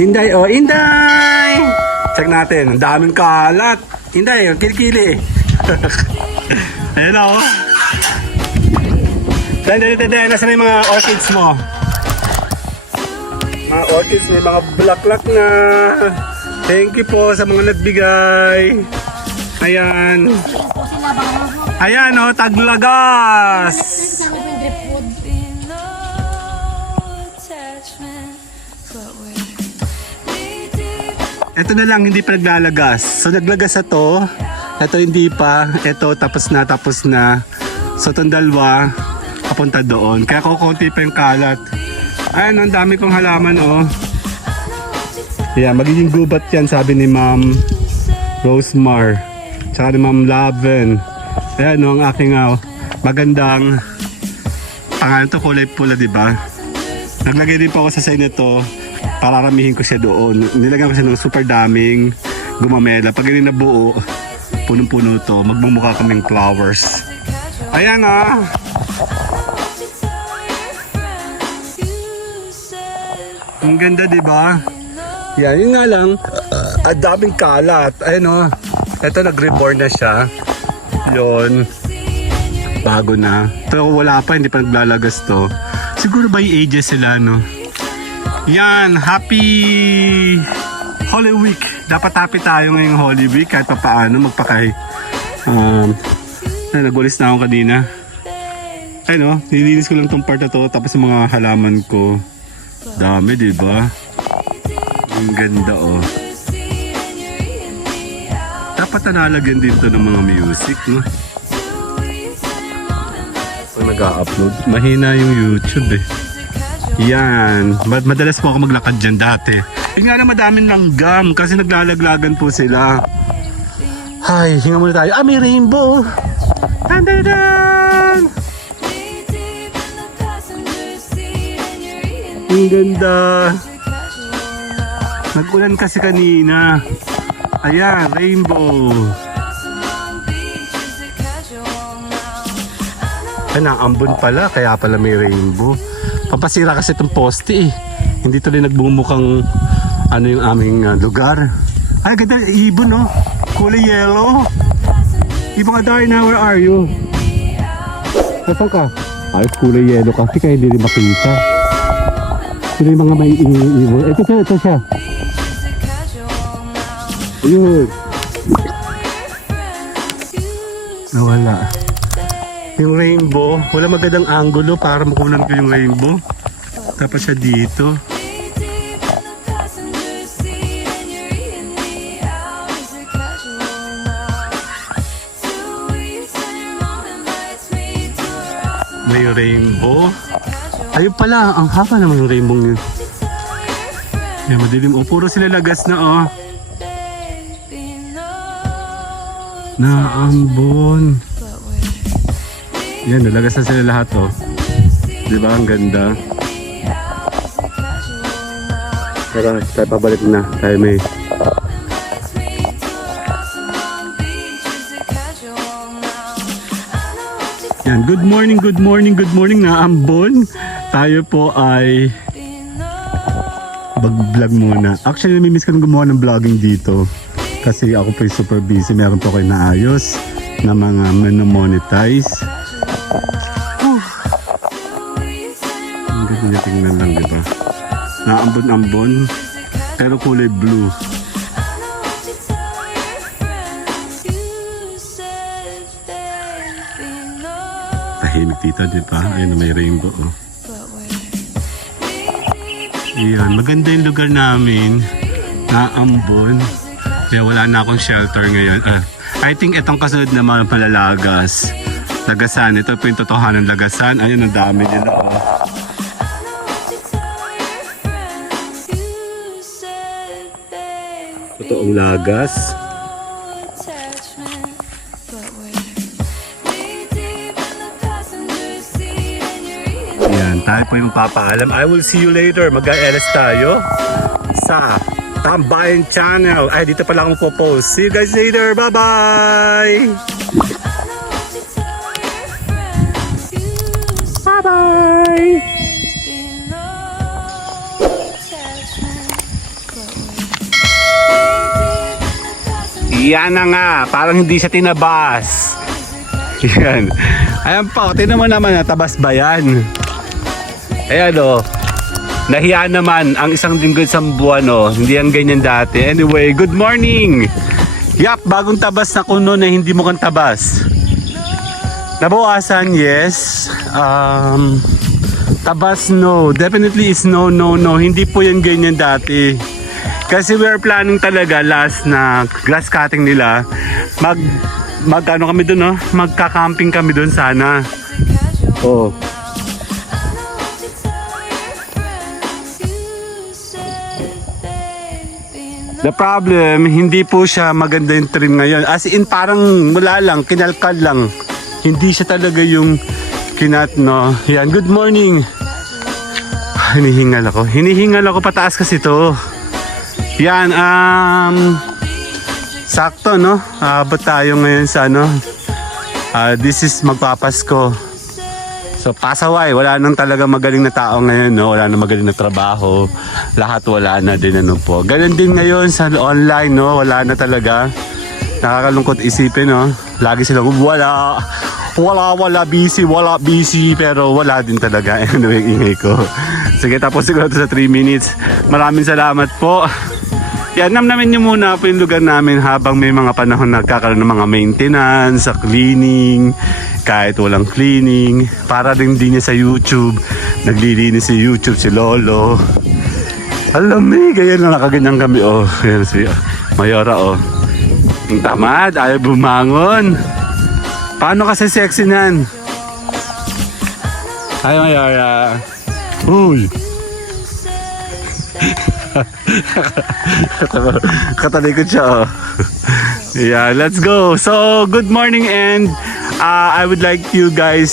Inday, oh, Inday! Check natin, ang daming kalat. Inday, kilikili. Ayan na, oh. Dahil, nasa na yung mga orchids mo? Mga orchids, may mga bulaklak na. Thank you po sa mga nagbigay. Ayan. Ayan, oh, taglagas. Ito na lang, hindi pa naglalagas. So, naglagas na to. Ito hindi pa. Ito, tapos na. So, itong dalawa, papunta doon. Kaya kukunti pa yung kalat. Ayan, ang dami kong halaman, oh. Yeah, magiging gubat yan, sabi ni Ma'am Rosemar. Tsaka ni Ma'am Laven. Ayan, oh, ang aking magandang pangalan to, kulay pula, diba? Naglagay din po ako sa sign nito. Pararamihin ko siya doon. Nilagyan ko siya ng super daming gumamela. Pag hindi nabuo, punong-puno to. Magmumukha kaming flowers. Ayan, ah. Ang ganda, diba? Yan, yun nga lang. Ang daming kalat. Ayan, oh. Ito, nag-reborn na siya. Yun. Bago na. Pero wala pa, hindi pa naglalagas to. Siguro by ages sila, no? Yan, happy Holy Week. Dapat happy tayo ngayong Holy Week kahit pa paano magpakay. Nagulis na ako kanina. Ay no, nilinis ko lang tong part na to. Tapos yung mga halaman ko. Dami, diba? Ang ganda, oh. Dapat nalagyan din to ng mga music, no? Pag nag-a-upload, mahina yung YouTube, eh. Yan. Madalas po ako maglakad dyan dati. Yung nga na madaming langgam kasi naglalaglagan po sila. Ay, hinga muna tayo. Ah, may rainbow! Tandadan! Ang ganda. Nag-ulan kasi kanina. Ayan, rainbow. Ay, naambon pala. Kaya pala may rainbow. Papasira kasi itong poste, eh. Hindi tuloy nagbumukhang ano yung aming lugar. Ay, ganda. Ibon, no? Kulay yellow. Ibon ka, Darna. Where are you? Nasaan ka? Ay, kulay yellow kasi kaya hindi rin makita. Sino yung mga may ibon? Ito siya. Ayun. Nawala. Yung rainbow, wala magandang angulo para makunan ko yung rainbow. Dapat siya dito. May rainbow. Ayun pala, ang haba naman yung rainbow yun. Yan, madilim. O, puro sila lagas na, oh. Naambon. Yan, nalagas na sila lahat, oh. Diba, ang ganda. Tara, tayo pabalik na. Tayo may... Yan, good morning, Naambon. Tayo po ay... mag-vlog muna. Actually, namimiss ko nang gumawa ng vlogging dito. Kasi ako po super busy. Meron po kayo naayos na mga manomonetize. Ang ganda niya tingnan lang, diba? Naambon-ambon. Pero kulay blue. Tahimik dito, diba? Ayun na may rainbow, oh. Ayan, maganda yung lugar namin. Naambon. Kaya wala na akong shelter ngayon. I think itong kasunod na mga palalagas. Lagasan. Ito po yung totohanan lagasan. Ayun, ang dami nila, oh. Totoong lagas. Ayan, tayo po yung papaalam. I will see you later. Mag-LS tayo sa Tambayan Channel. Ay, dito pala akong po-post. See you guys later. Bye-bye! Bye-bye! Yan na nga, parang hindi siya tinabas. Yan. Ayan pa, tingnan mo naman, natabas ba yan? Ayan o. Nahiya naman ang isang linggo isang buwan o. Hindi yan ganyan dati. Anyway, good morning! Yap, bagong tabas na kuno na hindi mo kang tabas. Nabawasan, yes. Tabas, no. Definitely is no. Hindi po yan ganyan dati. Kasi we are planning talaga last na grass cutting nila. Ano kami dun, no? Magka-camping kami dun sana. Oh. The problem, hindi po siya maganda yung trim ngayon. As in, parang wala lang, kinalkal lang. Hindi siya talaga yung kinat, no? Yan, good morning. Hinihingal ako pataas kasi to. Yan, sakto, no? Abot tayo ngayon sa, ano? This is magpapasko. So, pasaway, wala nang talaga magaling na tao ngayon, no? Wala nang magaling na trabaho. Lahat wala na din, ano po. Ganun din ngayon sa online, no? Wala na talaga. Nakakalungkot isipin, no? Lagi silang wala, busy, pero wala din talaga. Anyway, ingay ko. Sige, tapos siguro ito sa 3 minutes. Maraming salamat po. Yan, namnamin nyo muna po yung lugar namin habang may mga panahon nagkakaroon ng mga maintenance, sa cleaning, kahit walang cleaning. Para rin din niya sa YouTube. Naglilinis si YouTube, si Lolo. Alam mo, ganyan na nakaganyan kami, oh. Yan si Mayora, oh. Ang tamad, ayaw bumangon. Paano kasi sexy nan? Hi, Mayora. Uy! Katalikod siya, oh. Yeah, let's go. So, good morning and I would like you guys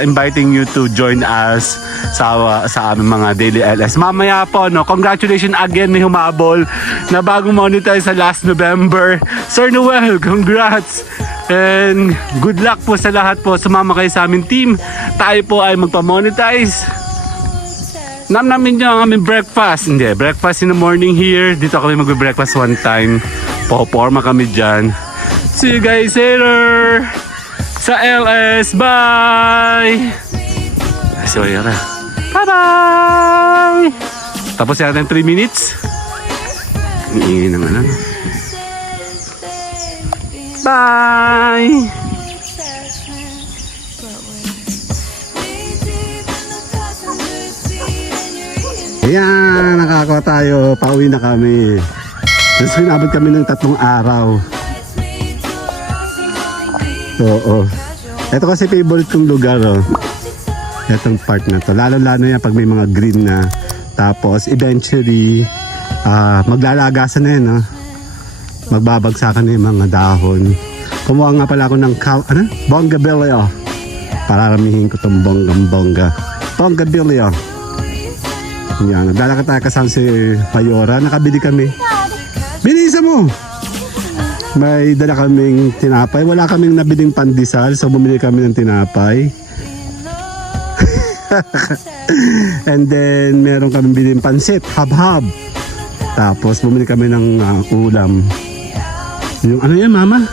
inviting you to join us sa aming mga daily LS. Mamaya po, no, congratulations again, may humabol na bagong monetize sa last November. Sir Noel, congrats! And good luck po sa lahat po. Sumama kayo sa aming team. Tayo po ay magpa-monetize. Namnamin nyo ang aming breakfast. Hindi, breakfast in the morning here. Dito kami magbe-breakfast one time. Poporma kami dyan. See you guys later sa LS. Bye! So, yun na. Bye-bye! Tapos natin 3 minutes. Iingin naman ano. Bye! Ayan, nakakawa tayo. Pauwi na kami. Tapos pinabot kami ng 3 araw. Oo. Ito kasi favorite kong lugar, oh. Itong part na to. Lalo-lalo yan pag may mga green na. Tapos eventually, maglalagasan na yan, oh. Magbabagsakan na yung mga dahon. Kumuha nga pala ako ng bonggabilyo. Pararamihin ko itong bonggang-bongga. Bonggabilyo. Yan, naglalakad tayo kasama si Mayora. Nakabili kami. Bilisan mo! May dala kaming tinapay. Wala kaming nabiling pandesal, so bumili kami ng tinapay. And then, meron kaming biling pansit, hab-hab. Tapos, bumili kami ng ulam. Yung ano yan, mama?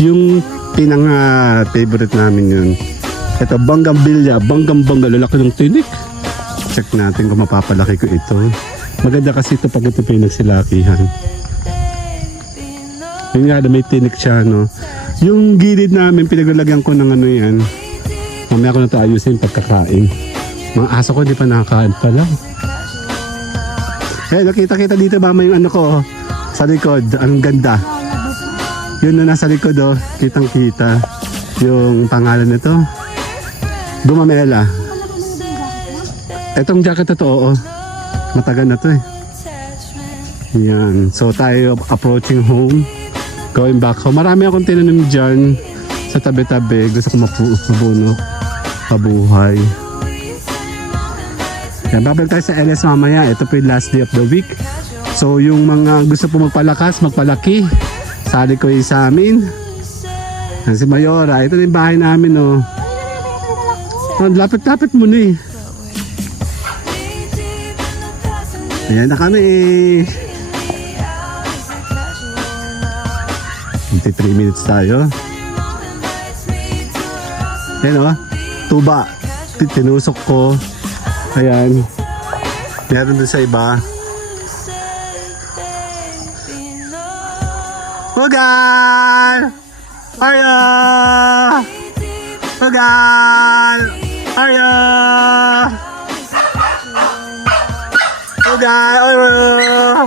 Yung favorite namin yun. Ito, bonggambilya, bonggang-bongga, lalaki ng tinik. Check natin kung mapapalaki ko ito. Maganda kasi ito pag ito pinagsilakihan. Yun nga, may tinik siya, no? Yung gilid namin, pinaglalagyan ko ng ano yan. Mamaya ko na ito ayusin pagkakain. Mga aso ko hindi pa nakakain pala. Eh, nakita-kita dito mama yung ano ko, sa likod. Ang ganda. Yun na nasa likod, oh. Kitang-kita. Yung pangalan nito. Gumamela. Etong jacket na to, oo. Matagal na to, eh. Yan. So, tayo approaching home. Going back home. Marami akong tinanim dyan sa tabi-tabi. Gusto ko mabuno. Mabuhay. Yan. Babalik tayo sa LS mamaya. Ito po yung last day of the week. So, yung mga gusto po magpalakas, magpalaki. Sali ko yung sa amin. Yan si Mayora. Ito na yung bahay namin, oh. Oh, lapit-lapit mo na, eh. Ayan na kami. 23 minutes tayo. Ayan o, tuba. Tinusok ko. Ayan. Meron doon sa iba. Ugal! Arya! Ugal! Arya! Ugal! Arya!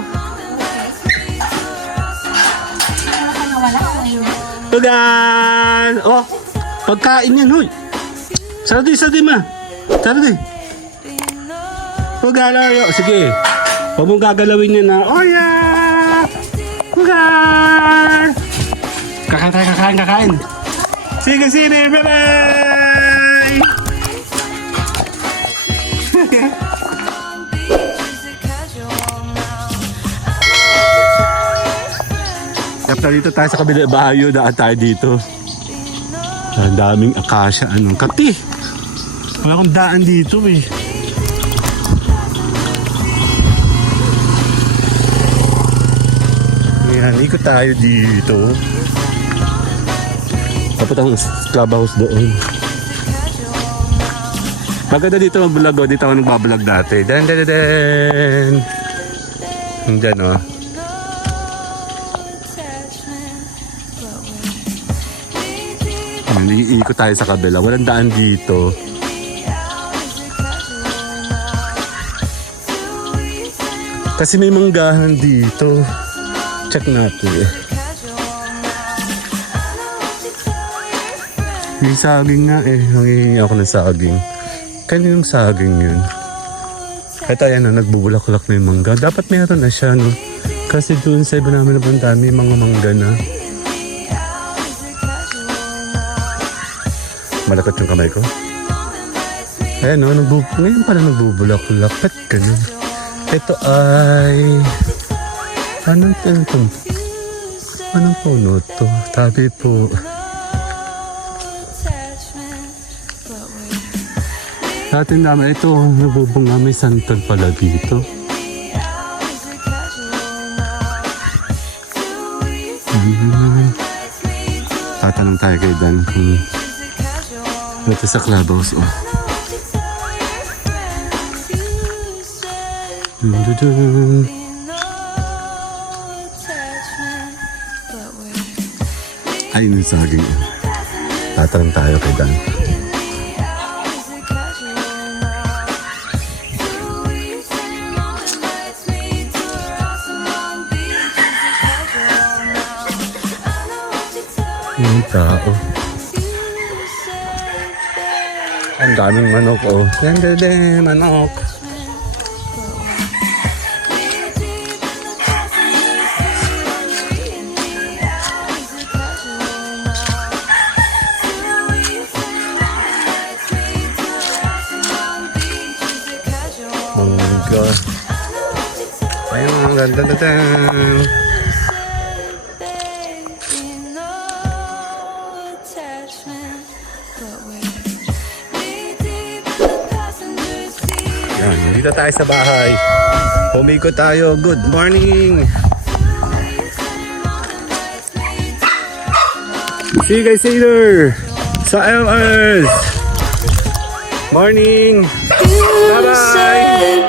Ugal! Oh! Pagkain yan, huy! Sarado ma! Sarado Ugal! Arya! Sige! Huwag mong gagalawin yan na. Arya! Ugal! Kakain! Sige, sini! Bye-bye! Kapta dito tayo sa kabila bahayo, daan tayo dito. Ang daming akasya, kati. Wala akong daan dito eh. Ayan, ikot tayo dito. Dapat ang clubhouse doon. Maganda dito mag-vlog, oh. Dito ako nagbablog dati. Dan. Diyan, oh. Iikot tayo sa kabila. Walang daan dito. Kasi may manggahan dito. Check natin. May saging nga eh. Nangihingi ako ng saging. Kaninong saging yun? Kahit ayan na, nagbubulak-ulak na yung mangga. Dapat meron na siya, no? Kasi doon sa iba namin napunta, may mga mangga na. Malakot yung kamay ko. Ayan, no? Ngayon pala nagbubulak-ulak. Ba't ganun? Ito ay... Anong puno to? Tabi po. Sa atin naman, ito, nabubunga, may santol pala dito. Tatanong tayo kay Dan kung ito sa clubhouse, oh. Ay, yung saging. Tatanong tayo kay Dan. Yung tao. Ang daming manok, oh. Yan, manok. Oh my God. Ayun, ganda. Dito tayo sa bahay. Pumikot tayo. Good morning! See you guys later sa LS! Morning! Bye-bye!